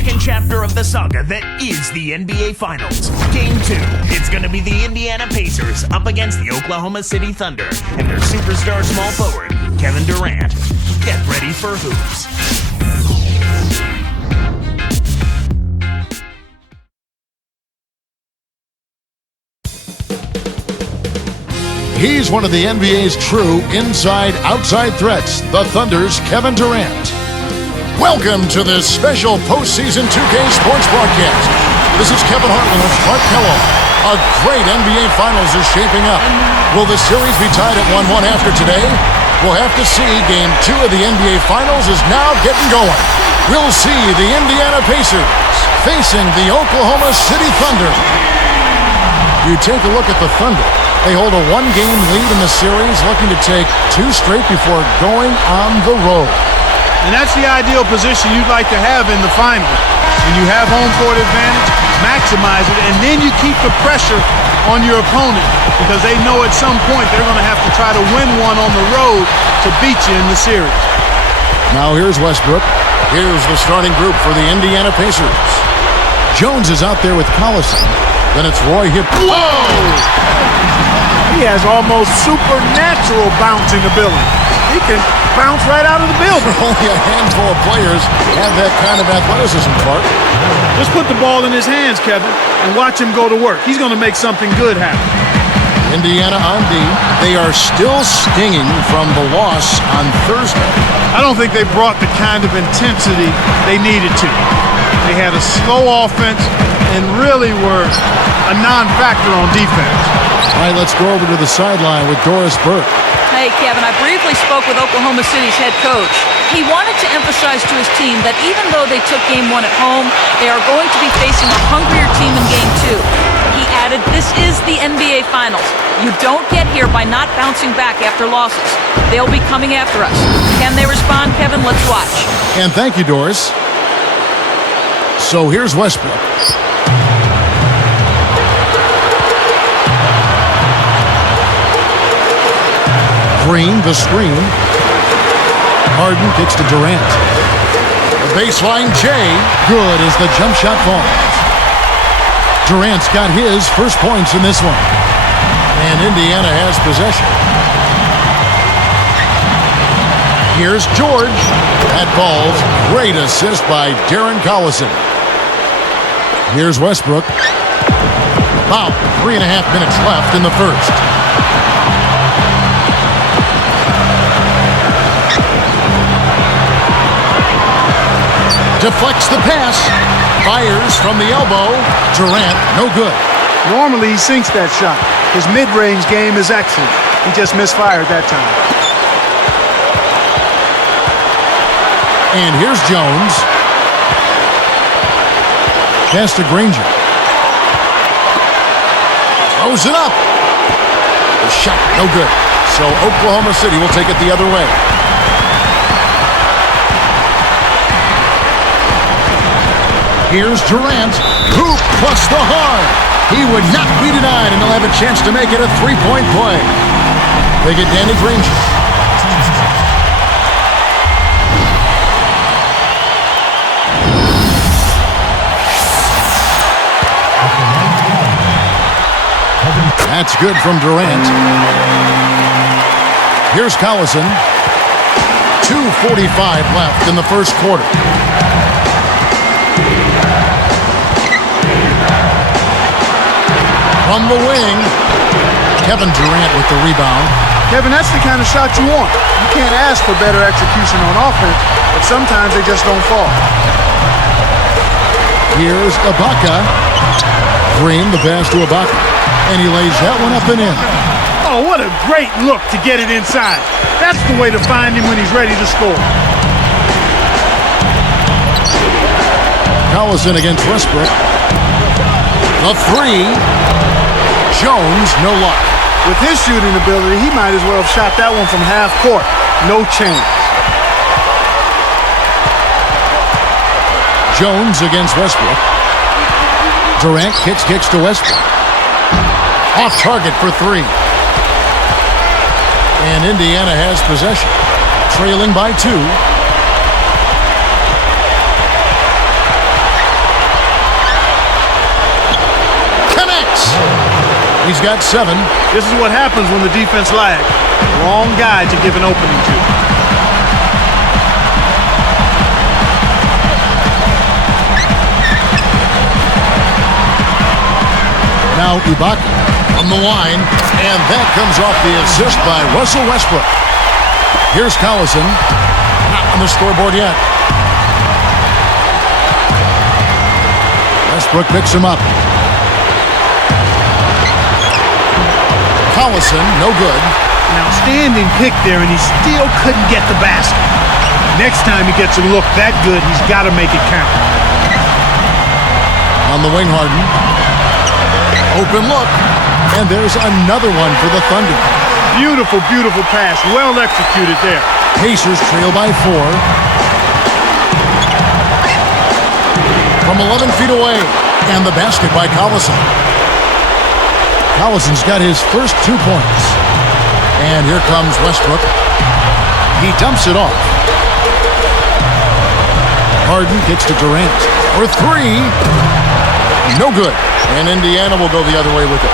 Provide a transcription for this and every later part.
second chapter of the saga that is the NBA Finals. Game 2. It's going to be the Indiana Pacers up against the Oklahoma City Thunder and their superstar small forward, Kevin Durant. Get ready for hoops. He's one of the NBA's true inside-outside threats, the Thunder's Kevin Durant. Welcome to this special postseason 2K sports broadcast. This is Kevin Hartman with Clark Kellogg. A great NBA Finals is shaping up. Will the series be tied at 1-1 after today? We'll have to see. Game 2 of the NBA Finals is now getting going. We'll see the Indiana Pacers facing the Oklahoma City Thunder. You take a look at the Thunder. They hold a one-game lead in the series, looking to take 2 straight before going on the road. And that's the ideal position you'd like to have in the finals. When you have home court advantage, maximize it, and then you keep the pressure on your opponent because they know at some point they're going to have to try to win one on the road to beat you in the series. Now here's Westbrook. Here's the starting group for the Indiana Pacers. Jones is out there with Collison. Then it's Roy Hibbert. Whoa! He has almost supernatural bouncing ability. He can bounce right out of the building. Only a handful of players have that kind of athleticism, Clark. Just put the ball in his hands, Kevin, and watch him go to work. He's going to make something good happen. Indiana on D. They are still stinging from the loss on Thursday. I don't think they brought the kind of intensity they needed to. They had a slow offense and really were a non-factor on defense. All right, let's go over to the sideline with Doris Burke. Hey, Kevin, I briefly spoke with Oklahoma City's head coach. He wanted to emphasize to his team that even though they took Game 1 at home, they are going to be facing a hungrier team in Game 2. He added, this is the NBA Finals. You don't get here by not bouncing back after losses. They'll be coming after us. Can they respond, Kevin? Let's watch. And thank you, Doris. So here's Westbrook. Green, the screen. Harden kicks to Durant. The baseline J. Good as the jump shot falls. Durant's got his first points in this one. And Indiana has possession. Here's George. That ball's great assist by Darren Collison. Here's Westbrook. About 3.5 minutes left in the first. Deflects the pass. Fires from the elbow. Durant, no good. Normally he sinks that shot. His mid-range game is excellent. He just misfired that time. And here's Jones. Pass to Granger. Throws it up. The shot, no good. So Oklahoma City will take it the other way. Here's Durant. Hoop plus the hard. He would not be denied, and he'll have a chance to make it a three-point play. They get Danny Granger. That's good from Durant. Here's Collison. 2:45 left in the first quarter. From the wing, Kevin Durant with the rebound. Kevin, that's the kind of shot you want. You can't ask for better execution on offense, but sometimes they just don't fall. Here's Ibaka. Green, the pass to Ibaka. And he lays that one up and in. Oh, what a great look to get it inside. That's the way to find him when he's ready to score. Collison against Westbrook. The three. Jones, no luck. With his shooting ability, he might as well have shot that one from half court. No chance. Jones against Westbrook. Durant kicks to Westbrook. Off target for three. And Indiana has possession. Trailing by 2. He's got 7. This is what happens when the defense lags. Wrong guy to give an opening to. Now Ibaka on the line, and that comes off the assist by Russell Westbrook. Here's Collison, not on the scoreboard yet. Westbrook picks him up. Collison, no good. Now standing pick there, and he still couldn't get the basket. Next time he gets a look that good, he's got to make it count. On the wing, Harden. Open look, and there's another one for the Thunder. Beautiful, beautiful pass. Well executed there. Pacers trail by 4. From 11 feet away, and the basket by Collison. Collison's got his first 2 points. And here comes Westbrook. He dumps it off. Harden gets to Durant for 3. No good. And Indiana will go the other way with it.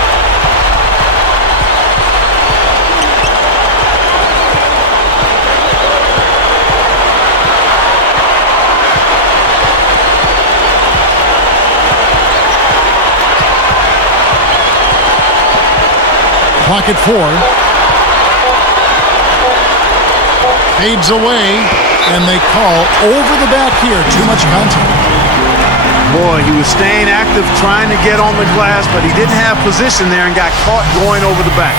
Clock at 4. Fades away, and they call over the back here. Too much contact. Boy, he was staying active, trying to get on the glass, but he didn't have position there and got caught going over the back.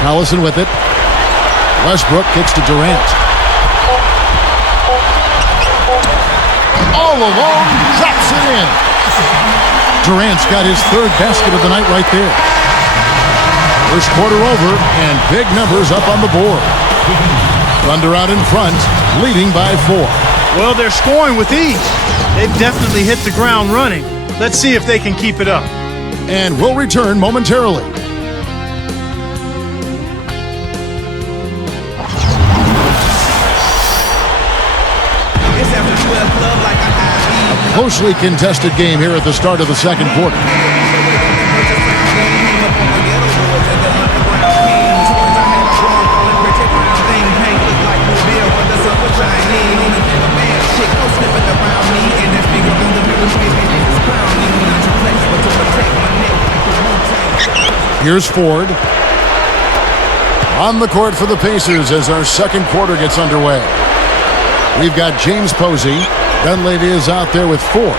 Collison with it. Westbrook kicks to Durant. All alone, drops it in. Durant's got his 3rd basket of the night right there. First quarter over, and big numbers up on the board. Thunder out in front, leading by 4. Well, they're scoring with ease. They've definitely hit the ground running. Let's see if they can keep it up. And we'll return momentarily. A closely contested game here at the start of the second quarter. Here's Ford. On the court for the Pacers as our second quarter gets underway. We've got James Posey. Dunleavy is out there with Ford.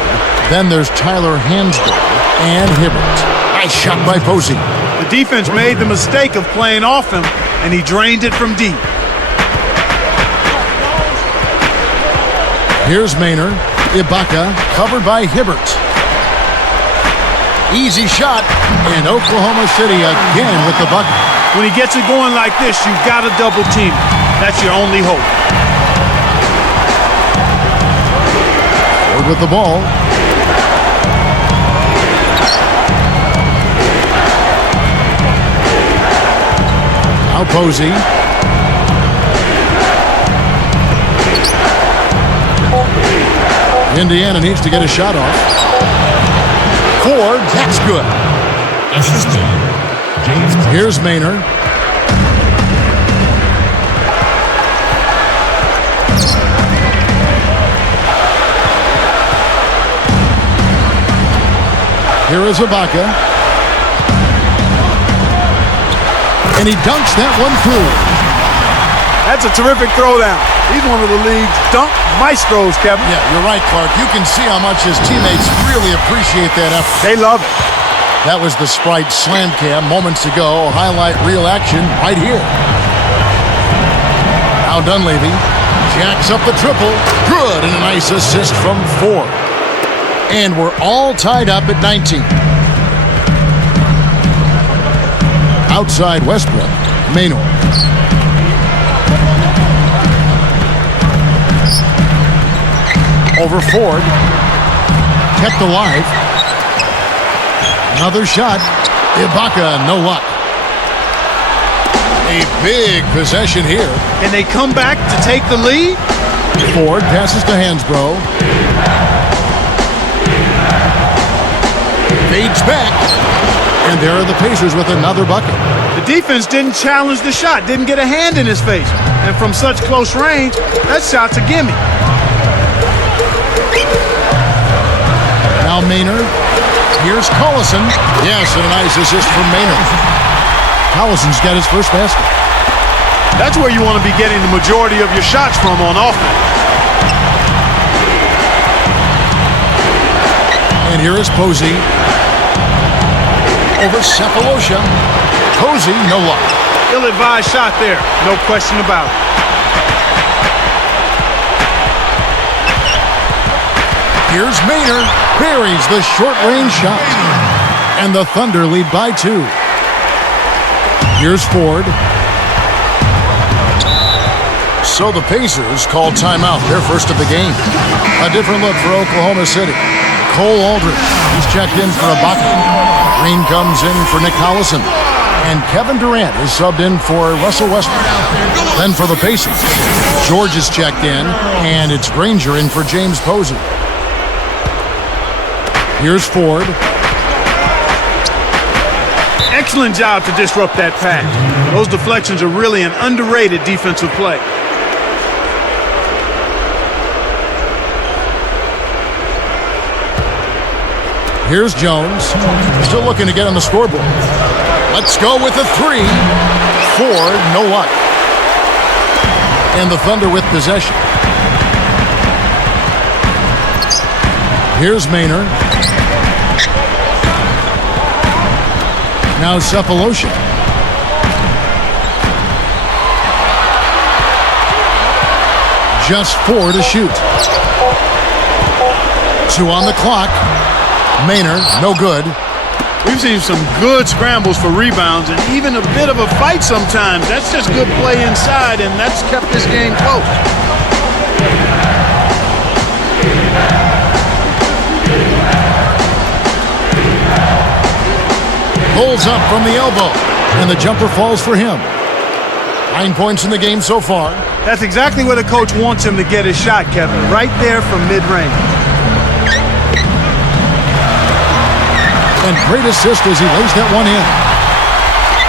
Then there's Tyler Hansbrough and Hibbert. Nice shot by Posey. The defense made the mistake of playing off him, and he drained it from deep. Here's Maynard. Ibaka covered by Hibbert. Easy shot, and Oklahoma City again with the bucket. When he gets it going like this, you've got to double team him. That's your only hope. Ford with the ball. Now Posey. Indiana needs to get a shot off. Ford, that's good. Assistant, James. Here's Maynard. Here is Ibaka. And he dunks that one through. That's a terrific throwdown. He's one of the league's dunk maestros, Kevin. Yeah, you're right, Clark. You can see how much his teammates really appreciate that effort. They love it. That was the Sprite Slam Cam moments ago. Highlight real action right here. Now Dunleavy jacks up the triple. Good, and a nice assist from Ford. And we're all tied up at 19. Outside Westbrook, Maynard. Over Ford. Kept alive. Another shot. Ibaka, no luck. A big possession here. And they come back to take the lead. Ford passes to Hansbrough. Fades back. And there are the Pacers with another bucket. The defense didn't challenge the shot, didn't get a hand in his face. And from such close range, that shot's a gimme. Now Maynard. Here's Collison. Yes, and a nice assist from Maynard. Collison's got his first basket. That's where you want to be getting the majority of your shots from on offense. And here is Posey. Over Cephalosha. Posey, no luck. Ill-advised shot there, no question about it. Here's Maynard. Buries the short-range shot. And the Thunder lead by 2. Here's Ford. So the Pacers call timeout, their first of the game. A different look for Oklahoma City. Cole Aldridge, he's checked in for Ibaka. Green comes in for Nick Collison. And Kevin Durant is subbed in for Russell Westbrook. Then for the Pacers, George is checked in, and it's Granger in for James Posey. Here's Ford. Excellent job to disrupt that pass. Those deflections are really an underrated defensive play. Here's Jones. Still looking to get on the scoreboard. Let's go with a 3. Ford, no luck. And the Thunder with possession. Here's Maynard. Now Cephalosha. Just 4 to shoot. 2 on the clock. Maynard, no good. We've seen some good scrambles for rebounds and even a bit of a fight sometimes. That's just good play inside, and that's kept this game close. Pulls up from the elbow, and the jumper falls for him. 9 points in the game so far. That's exactly where the coach wants him to get his shot, Kevin. Right there from mid-range. And great assist as he lays that one in.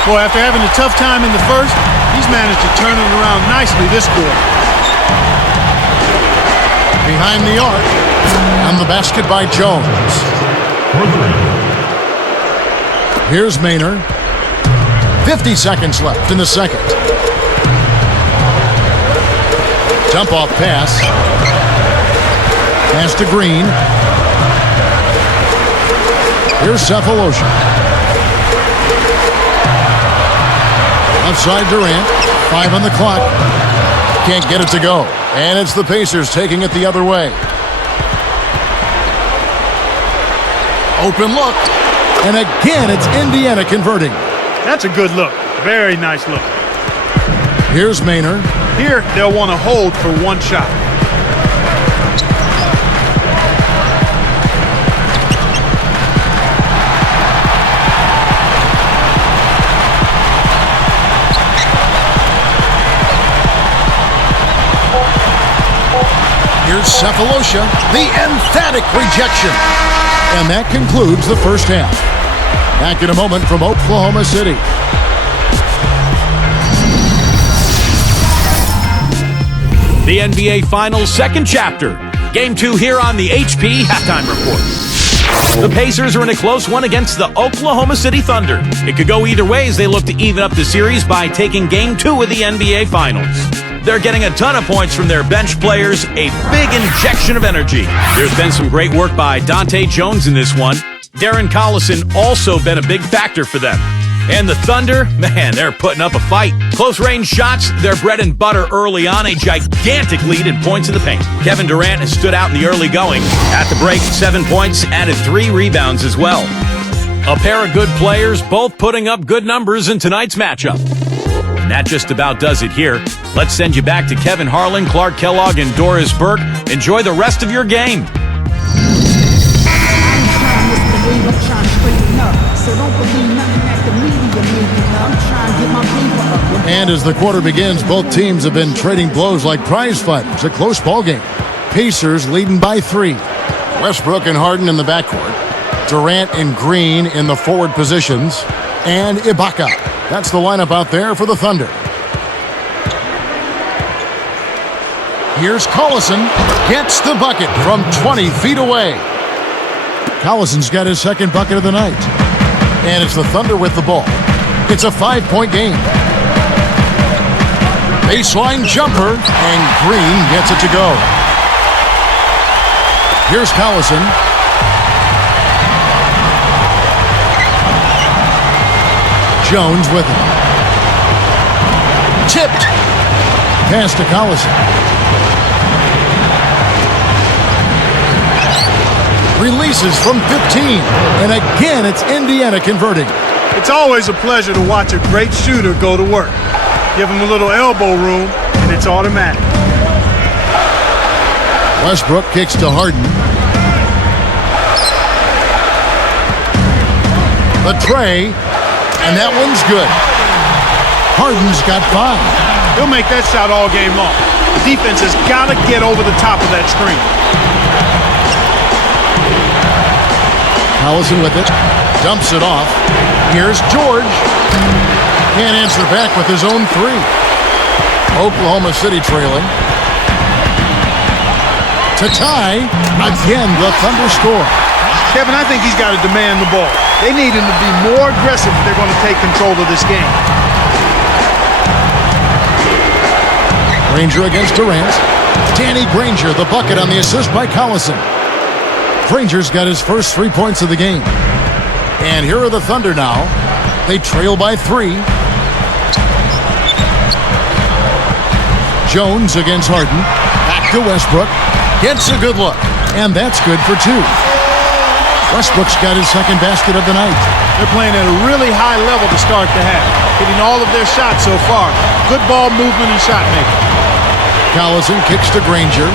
Boy, after having a tough time in the first, he's managed to turn it around nicely this quarter. Behind the arc, and the basket by Jones. Here's Maynard. 50 seconds left in the second. Dump-off pass. Pass to Green. Here's Cephalosha. Outside Durant. 5 on the clock. Can't get it to go. And it's the Pacers taking it the other way. Open look. And again, it's Indiana converting. That's a good look. Very nice look. Here's Maynard. Here, they'll want to hold for one shot. Here's Cephalosha, the emphatic rejection. And that concludes the first half. Back in a moment from Oklahoma City. The NBA Finals second chapter. Game 2 here on the HP Halftime Report. The Pacers are in a close one against the Oklahoma City Thunder. It could go either way as they look to even up the series by taking Game 2 of the NBA Finals. They're getting a ton of points from their bench players, a big injection of energy. There's been some great work by Dante Jones in this one. Darren Collison also been a big factor for them. And the Thunder, man, they're putting up a fight. Close-range shots, their bread and butter early on, a gigantic lead in points in the paint. Kevin Durant has stood out in the early going. At the break, 7 points, added 3 rebounds as well. A pair of good players, both putting up good numbers in tonight's matchup. And that just about does it here. Let's send you back to Kevin Harlan, Clark Kellogg, and Doris Burke. Enjoy the rest of your game. So don't believe nothing that the media making up. And as the quarter begins, both teams have been trading blows like prize fighters. A close ball game. Pacers leading by 3. Westbrook and Harden in the backcourt. Durant and Green in the forward positions. And Ibaka. That's the lineup out there for the Thunder. Here's Collison. Gets the bucket from 20 feet away. Collison's got his second bucket of the night. And it's the Thunder with the ball. It's a 5-point game. Baseline jumper, and Green gets it to go. Here's Collison. Jones with him. Tipped. Pass to Collison. Releases from 15. And again, it's Indiana converting. It's always a pleasure to watch a great shooter go to work. Give him a little elbow room, and it's automatic. Westbrook kicks to Harden. The tray, and that one's good. Harden's got 5. He'll make that shot all game long. The defense has got to get over the top of that screen. Collison with it. Dumps it off. Here's George. Can't answer back with his own 3. Oklahoma City trailing. To tie. Again, the Thunder score. Kevin, I think he's got to demand the ball. They need him to be more aggressive if they're going to take control of this game. Granger against Durant. Danny Granger, the bucket on the assist by Collison. Granger's got his first 3 points of the game. And here are the Thunder now. They trail by 3. Jones against Harden. Back to Westbrook. Gets a good look. And that's good for 2. Westbrook's got his second basket of the night. They're playing at a really high level to start the half. Hitting all of their shots so far. Good ball movement and shot making. Collison kicks to Granger.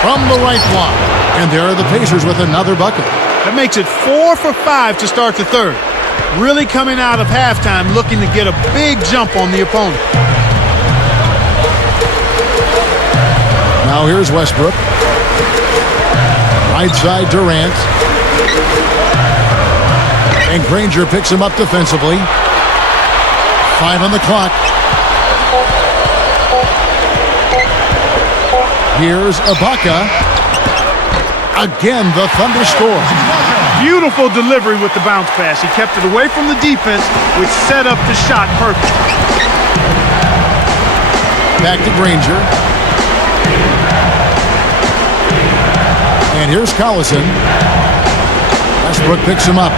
From the right block. And there are the Pacers with another bucket. That makes it 4 for 5 to start the third. Really coming out of halftime looking to get a big jump on the opponent. Now here's Westbrook. Right side Durant. And Granger picks him up defensively. 5 on the clock. Here's Ibaka. Again, the Thunder score. Beautiful delivery with the bounce pass. He kept it away from the defense, which set up the shot perfect. Back to Granger. And here's Collison. Westbrook picks him up.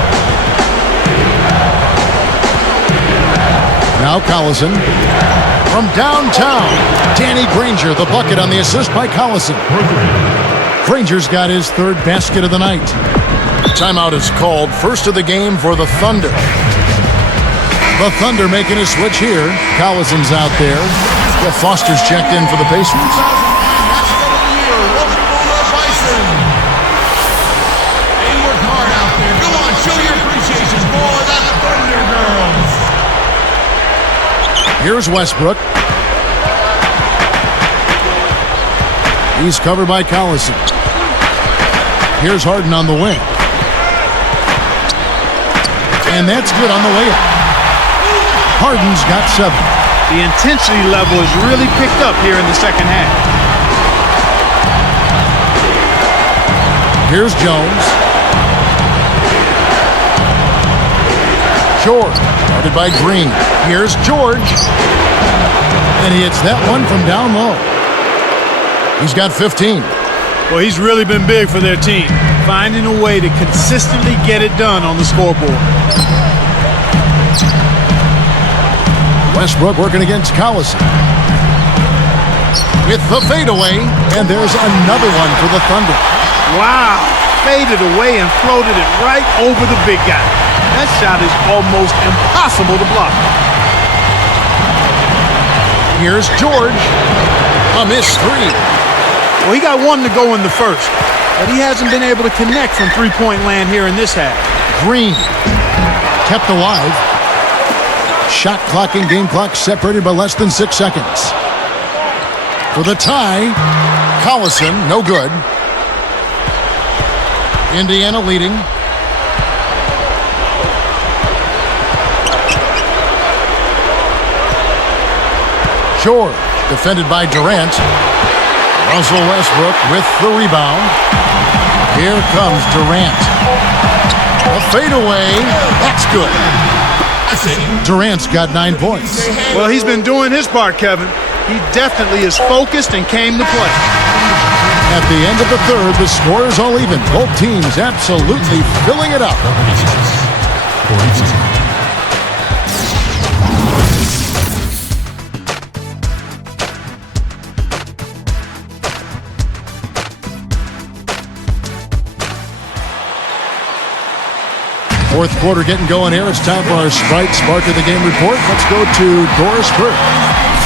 Now Collison. From downtown, Danny Granger, the bucket on the assist by Collison. Granger's got his third basket of the night. Timeout is called. First of the game for the Thunder. The Thunder making a switch here. Collison's out there. Jeff Foster's checked in for the Pacers. They work hard out there. Go on, show your appreciation for the Thunder girls. Here's Westbrook. He's covered by Collison. Here's Harden on the wing. And that's good on the layup. Harden's got 7. The intensity level has really picked up here in the second half. Here's Jones. George, guarded by Green. Here's George. And he hits that one from down low. He's got 15. Well, he's really been big for their team, finding a way to consistently get it done on the scoreboard. Westbrook working against Collison. With the fadeaway, and there's another one for the Thunder. Wow, faded away and floated it right over the big guy. That shot is almost impossible to block. Here's George. A missed 3. Well, he got one to go in the first, but he hasn't been able to connect from three-point land here in this half. Green. kept alive. Shot clock and game clock separated by less than 6 seconds. For the tie, Collison, no good. Indiana leading. George, defended by Durant. Russell Westbrook with the rebound. Here comes Durant. A fadeaway. That's good. Durant's got 9 points. Well, he's been doing his part, Kevin. He definitely is focused and came to play. At the end of the third, the score is all even. Both teams absolutely filling it up. Fourth quarter getting going here. It's time for our Sprite Spark of the Game report. Let's go to Doris Burke.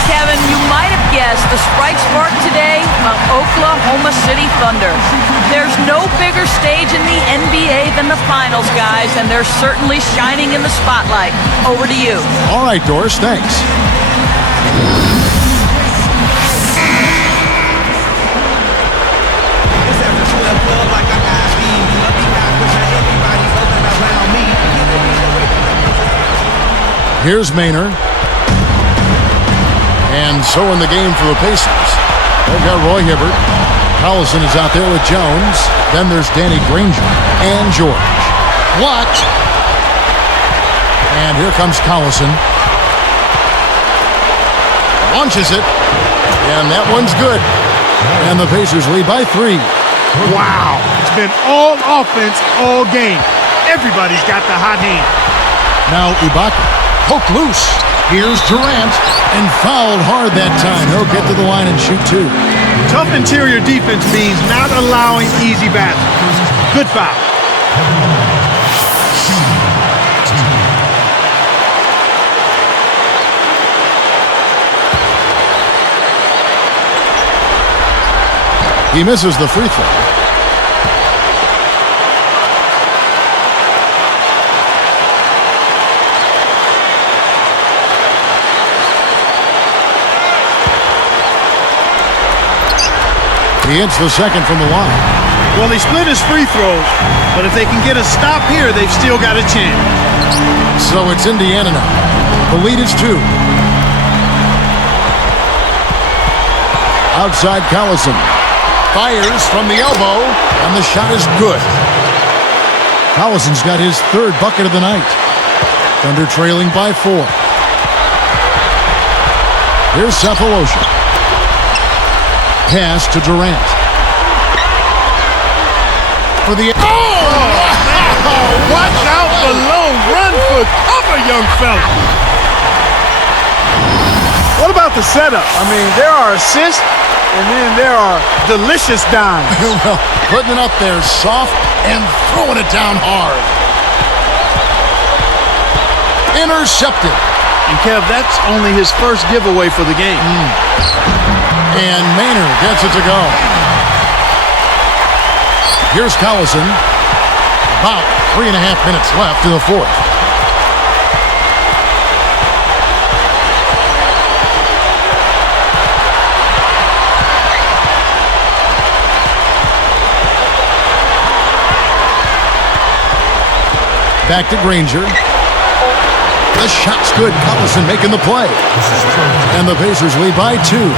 Kevin, you might have guessed the Sprite Spark today of Oklahoma City Thunder. There's no bigger stage in the NBA than the finals, guys, and they're certainly shining in the spotlight. Over to you. All right, Doris, thanks. Here's Maynard. And so in the game for the Pacers. They've got Roy Hibbert. Collison is out there with Jones. Then there's Danny Granger and George. Blocked. And here comes Collison. Launches it. And that one's good. And the Pacers lead by 3. Wow. It's been all offense all game. Everybody's got the hot hand. Now Ibaka. Poked loose. Here's Durant. And fouled hard that time. He'll get to the line and shoot 2. Tough interior defense means not allowing easy baskets. Good foul. He misses the free throw. He hits the second from the line. Well, he split his free throws, but if they can get a stop here, they've still got a chance. So it's Indiana now. The lead is 2. Outside Collison. Fires from the elbow, and the shot is good. Collison's got his 3rd bucket of the night. Thunder trailing by 4. Here's Cephalosha. Pass to Durant. For the... Watch out below. Run for cover, young fella. What about the setup? I mean, there are assists, and then there are delicious dimes. Well, putting it up there soft and throwing it down hard. Intercepted. And Kev, that's only his first giveaway for the game. And Maynard gets it to go. Here's Collison. About 3.5 minutes left in the fourth. Back to Granger. The shot's good. Collison making the play. And the Pacers lead by 2.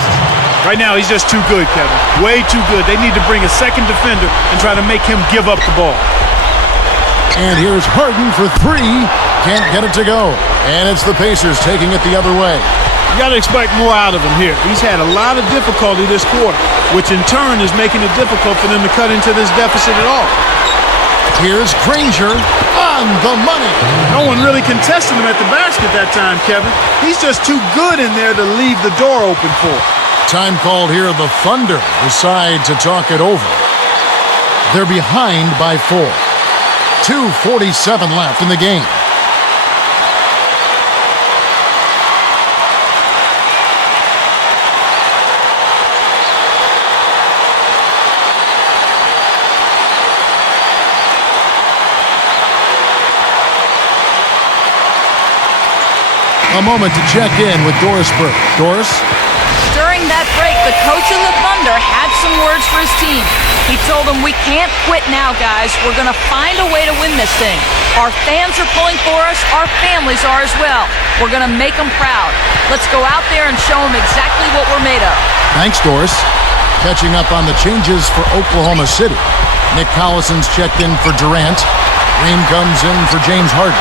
Right now, he's just too good, Kevin. Way too good. They need to bring a second defender and try to make him give up the ball. And here's Harden for 3. Can't get it to go. And it's the Pacers taking it the other way. You got to expect more out of him here. He's had a lot of difficulty this quarter, which in turn is making it difficult for them to cut into this deficit at all. Here's Granger on the money. No one really contested him at the basket that time, Kevin. He's just too good in there to leave the door open for. Time called here. The Thunder decide to talk it over. They're behind by 4. 2:47 left in the game. A moment to check in with Doris Burke. Doris? During that break, the coach of the Thunder had some words for his team. He told them, "We can't quit now, guys. We're going to find a way to win this thing. Our fans are pulling for us. Our families are as well. We're going to make them proud. Let's go out there and show them exactly what we're made of." Thanks, Doris. Catching up on the changes for Oklahoma City. Nick Collison's checked in for Durant. Green comes in for James Harden.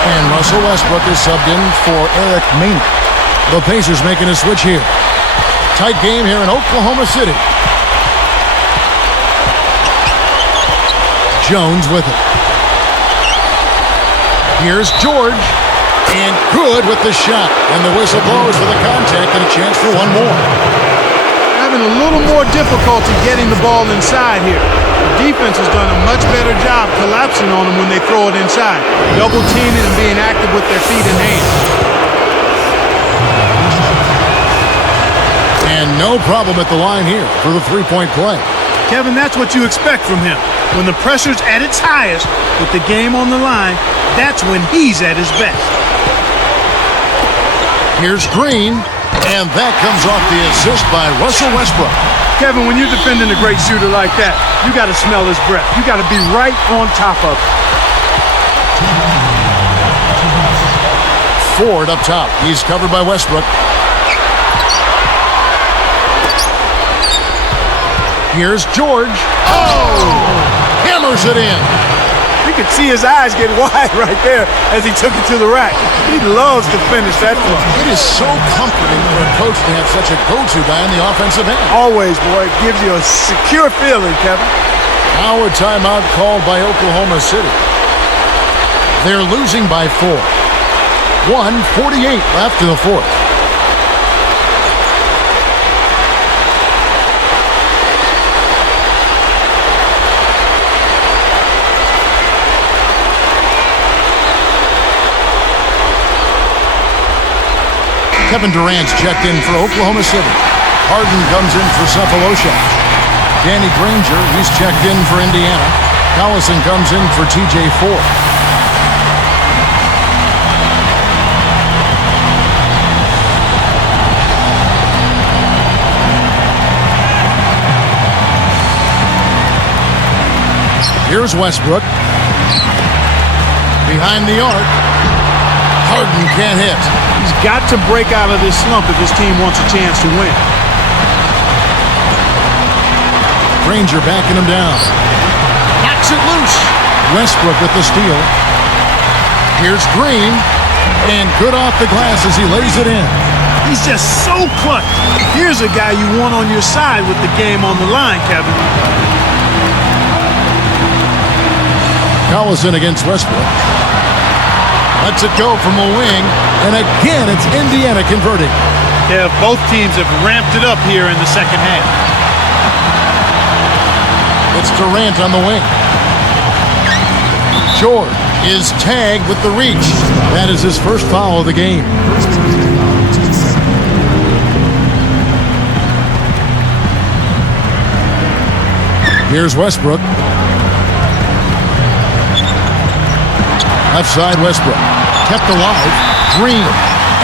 And Russell Westbrook is subbed in for Eric Maynard. The Pacers making a switch here. Tight game here in Oklahoma City. Jones with it. Here's George. And good with the shot. And the whistle blows for the contact and a chance for one more. Having a little more difficulty getting the ball inside here. The defense has done a much better job collapsing on them when they throw it inside. Double teaming and being active with their feet and hands. And no problem at the line here for the three-point play. Kevin, that's what you expect from him. When the pressure's at its highest, with the game on the line, that's when he's at his best. Here's Green, and that comes off the assist by Russell Westbrook. Kevin, when you're defending a great shooter like that, you got to smell his breath. You got to be right on top of it. Ford up top. He's covered by Westbrook. Here's George. Oh! Hammers it in. You could see his eyes get wide right there as he took it to the rack. He loves to finish that floor. It is so comforting for a coach to have such a go-to guy on the offensive end. Always, boy. It gives you a secure feeling, Kevin. Now a timeout called by Oklahoma City. They're losing by 4. 1:48 left in the fourth. Kevin Durant's checked in for Oklahoma City. Harden comes in for Cephalosha. Danny Granger, he's checked in for Indiana. Collison comes in for TJ Ford. Here's Westbrook. Behind the arc. Harden can't hit. He's got to break out of this slump if his team wants a chance to win. Granger backing him down. Knocks it loose. Westbrook with the steal. Here's Green. And good off the glass as he lays it in. He's just so clutch. Here's a guy you want on your side with the game on the line, Kevin. Collison against Westbrook. Lets it go from a wing, and again it's Indiana converting. Yeah, both teams have ramped it up here in the second half. It's Durant on the wing. George is tagged with the reach. That is his first foul of the game. Here's Westbrook. Left side Westbrook. Kept alive. Green.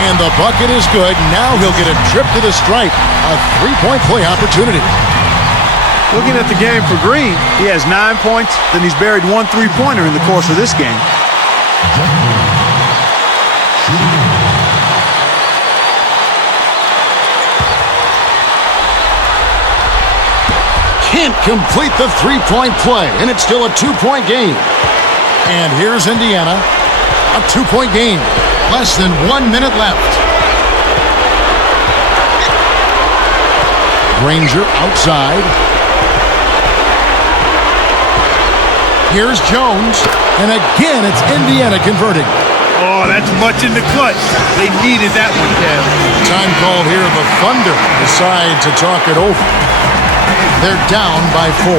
And the bucket is good. Now he'll get a trip to the stripe. A three-point play opportunity. Looking at the game for Green, he has 9 points, then he's buried 1 3-pointer in the course of this game. Can't complete the three-point play, and it's still a 2-point game. And here's Indiana, a 2-point game. Less than 1 minute left. Granger outside. Here's Jones, and again it's Indiana converting. Oh, that's much in the clutch. They needed that one, Kev. Time called here. The Thunder decide to talk it over. They're down by 4.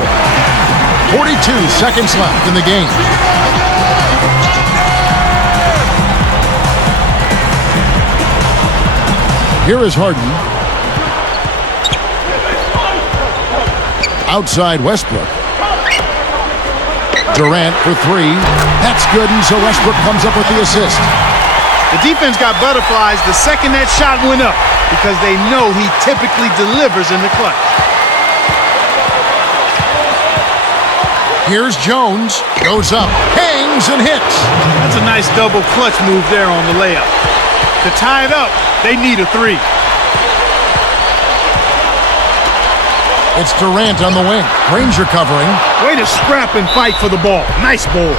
42 seconds left in the game. Here is Harden. Outside Westbrook. Durant for 3. That's good, and so Westbrook comes up with the assist. The defense got butterflies the second that shot went up because they know he typically delivers in the clutch. Here's Jones. Goes up, hangs, and hits. That's a nice double clutch move there on the layup. To tie it up, they need a three. It's Durant on the wing. Granger covering. Way to scrap and fight for the ball. Nice ball.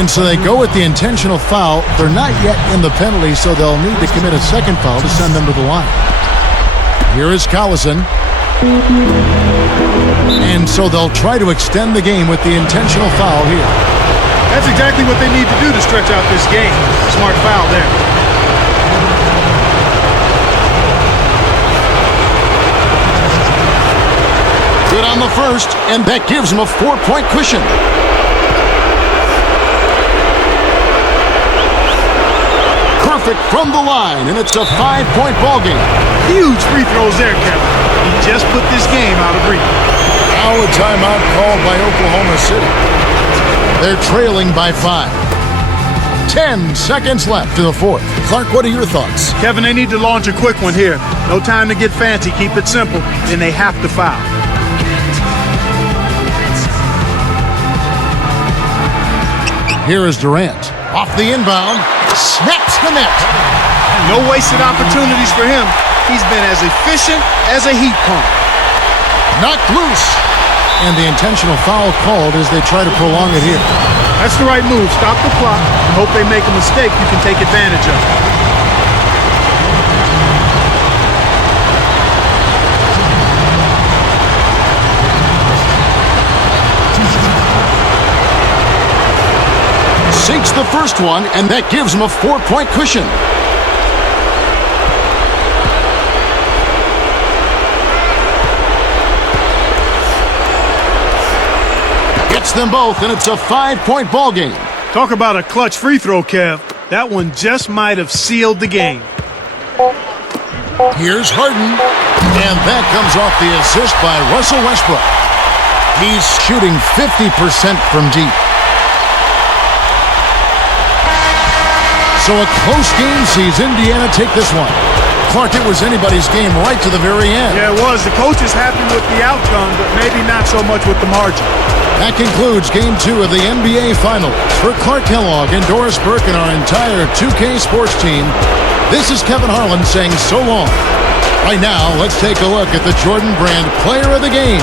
And so they go with the intentional foul. They're not yet in the penalty, so they'll need to commit a second foul to send them to the line. Here is Collison. And so they'll try to extend the game with the intentional foul here. That's exactly what they need to do to stretch out this game. Smart foul there. Good on the first, and that gives them a 4-point cushion. Perfect from the line, and it's a 5-point ball game. Huge free throws there, Kevin. He just put this game out of reach. Now a timeout called by Oklahoma City. They're trailing by 5. 10 seconds left to the fourth. Clark, what are your thoughts? Kevin, they need to launch a quick one here. No time to get fancy. Keep it simple, and they have to foul. Here is Durant. Off the inbound. Snaps the net. No wasted opportunities for him. He's been as efficient as a heat pump. Knocked loose. And the intentional foul called as they try to prolong it here. That's the right move. Stop the clock and hope they make a mistake you can take advantage of. Sinks the first one, and that gives him a 4-point cushion. Gets them both, and it's a 5-point ball game. Talk about a clutch free throw, Kev. That one just might have sealed the game. Here's Harden, and that comes off the assist by Russell Westbrook. He's shooting 50% from deep. So a close game sees Indiana take this one. Clark, it was anybody's game right to the very end. Yeah, it was. The coach is happy with the outcome, but maybe not so much with the margin. That concludes Game 2 of the NBA Finals. For Clark Kellogg and Doris Burke and our entire 2K Sports team, this is Kevin Harlan saying so long. Right now, let's take a look at the Jordan Brand Player of the Game.